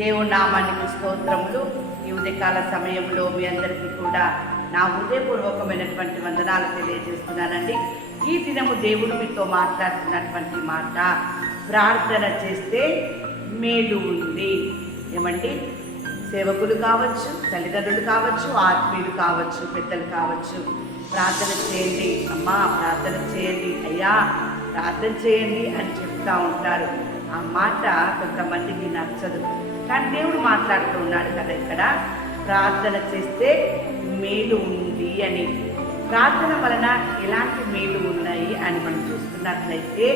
దేవుని నామానికి స్తోత్రములు ఈ ఉదయకాల సమయంలో మీ అందరికీ కూడా నా హృదయపూర్వకమైనటువంటి వందనాలు తెలియజేస్తున్నానండి. ఈ దినము దేవుడు మీతో మాట్లాడుతున్నటువంటి మాట ప్రార్థన చేస్తే మేలు ఉంది. ఏమండి? సేవకులు కావచ్చు తల్లిదండ్రులు కావచ్చు ఆత్మీయులు కావచ్చు పెద్దలు కావచ్చు ప్రార్థన చేయండి. అమ్మా ప్రార్థన చేయండి. అయ్యా ప్రార్థన చేయండి అని చెప్తా ఉంటారు. ఆ మాట కొంతమందికి నచ్చదు. కానీ దేవుడు మాట్లాడుతూ ఉన్నాడు కదా ఇక్కడ. ప్రార్థన చేస్తే మేలు ఉంది అని. ప్రార్థన వలన ఎలాంటి మేలు ఉన్నాయి అని మనం చూస్తున్నట్లయితే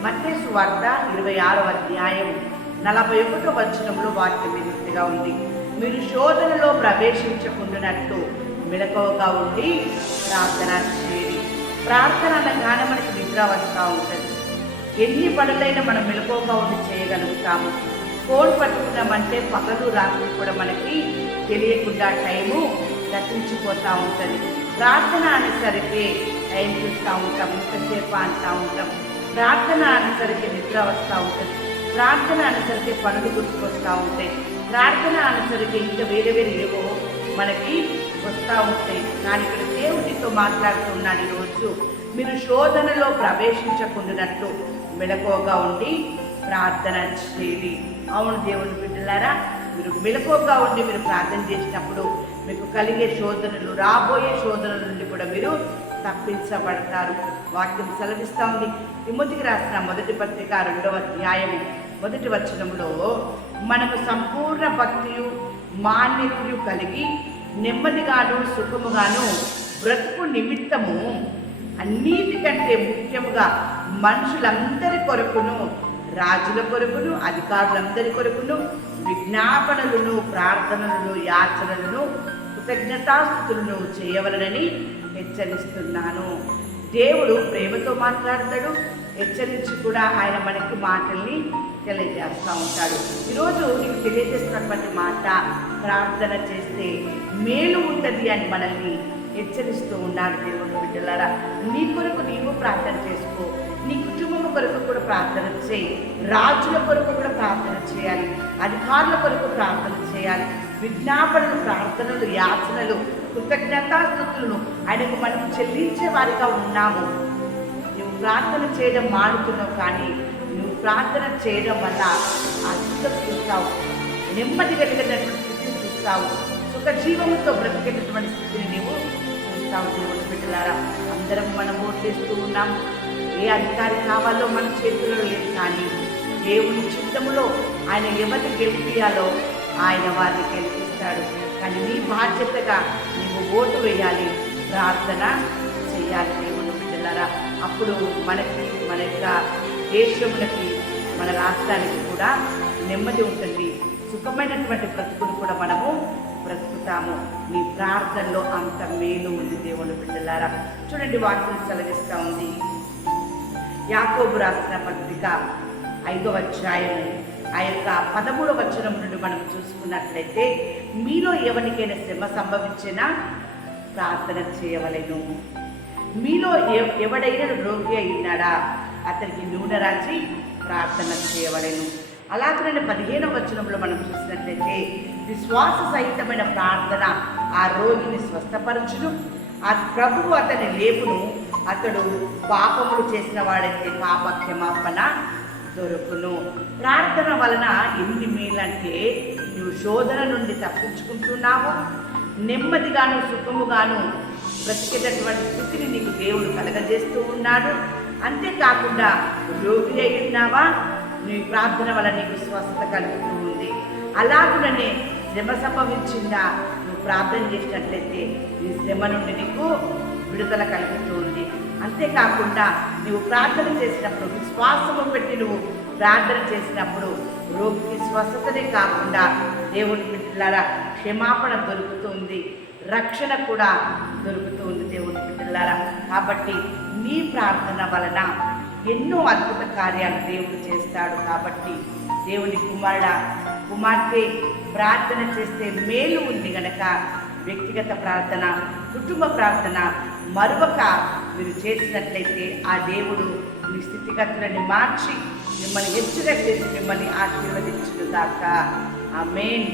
మత్తేసు వార్త ఇరవై ఆరో అధ్యాయం నలభై ఒకటో వచనంలో వాక్యం ఈ ఉంది. మీరు శోధనలో ప్రవేశించకుండానట్టు మెలకువగా ఉండి ప్రార్థన చేయండి. ప్రార్థన అనగానే మనకి నిద్ర వస్తూ ఉంటుంది. ఎన్ని పనులైనా మనం మెలకువగా ఉండి చేయగలుగుతాము. ఫోన్ పట్టుకున్నామంటే పగలు రాత్రి కూడా మనకి తెలియకుండా టైము గతించిపోతూ ఉంటుంది. ప్రార్థన అనేసరికి టైం చూస్తూ ఉంటాం ఇంతసేపు అంటూ ఉంటాం. ప్రార్థన అనేసరికి నిద్ర వస్తూ ఉంటుంది. ప్రార్థన అనేసరికి పనులు గుర్తుకొస్తూ ఉంటాయి. ప్రార్థన అనేసరికి ఇంకా వేరే వేరే ఏవో మనకి వస్తూ ఉంటాయి. కానీ ఇక్కడ దేవుడితో మాట్లాడుతున్నాను ఈరోజు. మీరు శోధనలో ప్రవేశించకుండానట్లు మెలకువగా ఉండి ప్రార్థన చేయాలి అవును దేవుని బిడ్డలారా మీరు మెలకువగా ఉండి మీరు ప్రార్థన చేసినప్పుడు మీకు కలిగే శోధనలు రాబోయే శోధనల నుండి కూడా మీరు తప్పించబడతారు. వాక్యం సెలవిస్తూ ఉంది. తిమ్మతికి రాసిన మొదటి పత్రిక రెండవ అధ్యాయం మొదటి వచనంలో మనము సంపూర్ణ భక్తియు మాన్యతయు కలిగి నెమ్మదిగాను సుఖముగాను బ్రతుకు నిమిత్తము అన్నిటికంటే ముఖ్యముగా మనుషులందరి కొరకును రాజుల కొరకును అధికారులందరి కొరకును విజ్ఞాపనలను ప్రార్థనలను యాచనలను కృతజ్ఞతాస్థుతులను చేయవలనని హెచ్చరిస్తున్నాను. దేవుడు ప్రేమతో మాట్లాడతాడు. హెచ్చరించి కూడా ఆయన మనకి మాటల్ని తెలియజేస్తూ ఉంటాడు. ఈరోజు నీకు తెలియజేస్తున్నటువంటి మాట ప్రార్థన చేస్తే మేలు ఉంటుంది అని మనల్ని హెచ్చరిస్తూ ఉన్నాడు దేవుడు బిడ్డలారా. నీ కొరకు నీవు ప్రార్థన చేసుకో. నీ కుటుంబ కొరకు కూడా ప్రార్థన చేయి. రాజుల కొరకు కూడా ప్రార్థన చేయాలి. అధికారుల కొరకు ప్రార్థన చేయాలి. విజ్ఞాపనలు ప్రార్థనలు యాచనలు కృతజ్ఞతాస్థుతులను ఆయనకు మనం చెల్లించే వారిగా ఉన్నాము. నువ్వు ప్రార్థన చేయడం మానుతున్నావు కానీ నువ్వు ప్రార్థన చేయడం వల్ల అద్భుతం చూస్తావు. నెమ్మది కలిగినటువంటి స్థితిని చూస్తావు. సుఖజీవంతో బ్రతికేటటువంటి స్థితిని నీవు చూస్తావు దేవుడు బిడ్డలారా. అందరం మనం ఓట్లేస్తూ ఉన్నాము. ఏ అధికారి కావాలో మన చేతిలో లేదు కానీ దేవుని చిత్తంలో ఆయన ఎవరిని గెలిపియాలో ఆయన వారిని గెలిపిస్తాడు. కానీ నీ బాధ్యతగా నీవు ఓటు వేయాలి ప్రార్థన చేయాలి దేవుని బిడ్డలారా. అప్పుడు మనకి మన యొక్క దేశములకి మన రాష్ట్రానికి కూడా నెమ్మది ఉంటుంది. సుఖమైనటువంటి బ్రతుకును కూడా మనము బ్రతుకుతాము. మీ ప్రార్థనలో అంత మేలు ఉంది దేవుని బిడ్డలారా. చూడండి వాక్యం సెలవిస్తూ ఉంది. యాకోబు రాసిన పత్రిక ఐదవ అధ్యాయం ఆ యొక్క పదమూడవ వచనం నుండి మనం చూసుకున్నట్లయితే మీలో ఎవరికైనా శ్రమ సంభవించినా ప్రార్థన చేయవలెను. మీలో ఎ- ఎవడైనా రోగి అయినాడా అతనికి నూనె రాచి ప్రార్థన చేయవలెను. అలాగనే పదిహేనవ వచనంలో మనం చూసినట్లయితే విశ్వాస సహితమైన ప్రార్థన ఆ రోగిని స్వస్థపరచును. ఆ ప్రభువు అతని లేపును. అతడు పాపములు చేసిన వాడైతే పాప క్షమాపణ దొరుకును. ప్రార్థన వలన ఎన్ని మేలంటే నువ్వు శోధన నుండి తప్పించుకుంటున్నావు. నెమ్మదిగాను సుఖముగాను బ్రతికేటటువంటి స్థితిని నీకు దేవుడు కలగజేస్తూ ఉన్నాడు. అంతేకాకుండా రోగి అయి ఉన్నావా? నీ ప్రార్థన వల్ల నీకు స్వస్థత కలుగుతూ ఉంది. అలాగుననే శ్రమ సంభవించిందా? నువ్వు ప్రార్థన చేసినట్లయితే నీ శ్రమ నుండి నీకు విడుదల కలుగుతూ ఉంది. అంతేకాకుండా నువ్వు ప్రార్థన చేసినప్పుడు విశ్వాసము పెట్టి నువ్వు ప్రార్థన చేసినప్పుడు రోగికి స్వస్థతనే కాకుండా దేవుని బిడ్డలారా క్షమాపణ దొరుకుతుంది. రక్షణ కూడా దొరుకుతుంది దేవుని బిడ్డలారా. కాబట్టి నీ ప్రార్థన వలన ఎన్నో అద్భుత కార్యాలు దేవుడు చేస్తాడు. కాబట్టి దేవుని కుమారుడ కుమార్తె ప్రార్థన చేస్తే మేలు ఉంది గనక వ్యక్తిగత ప్రార్థన కుటుంబ ప్రార్థన మరొక మీరు చేసినట్లయితే ఆ దేవుడు మీ స్థితిగతులని మార్చి మిమ్మల్ని హెచ్చుగా చేసి మిమ్మల్ని ఆశీర్వదించుగాక ఆ మెయిన్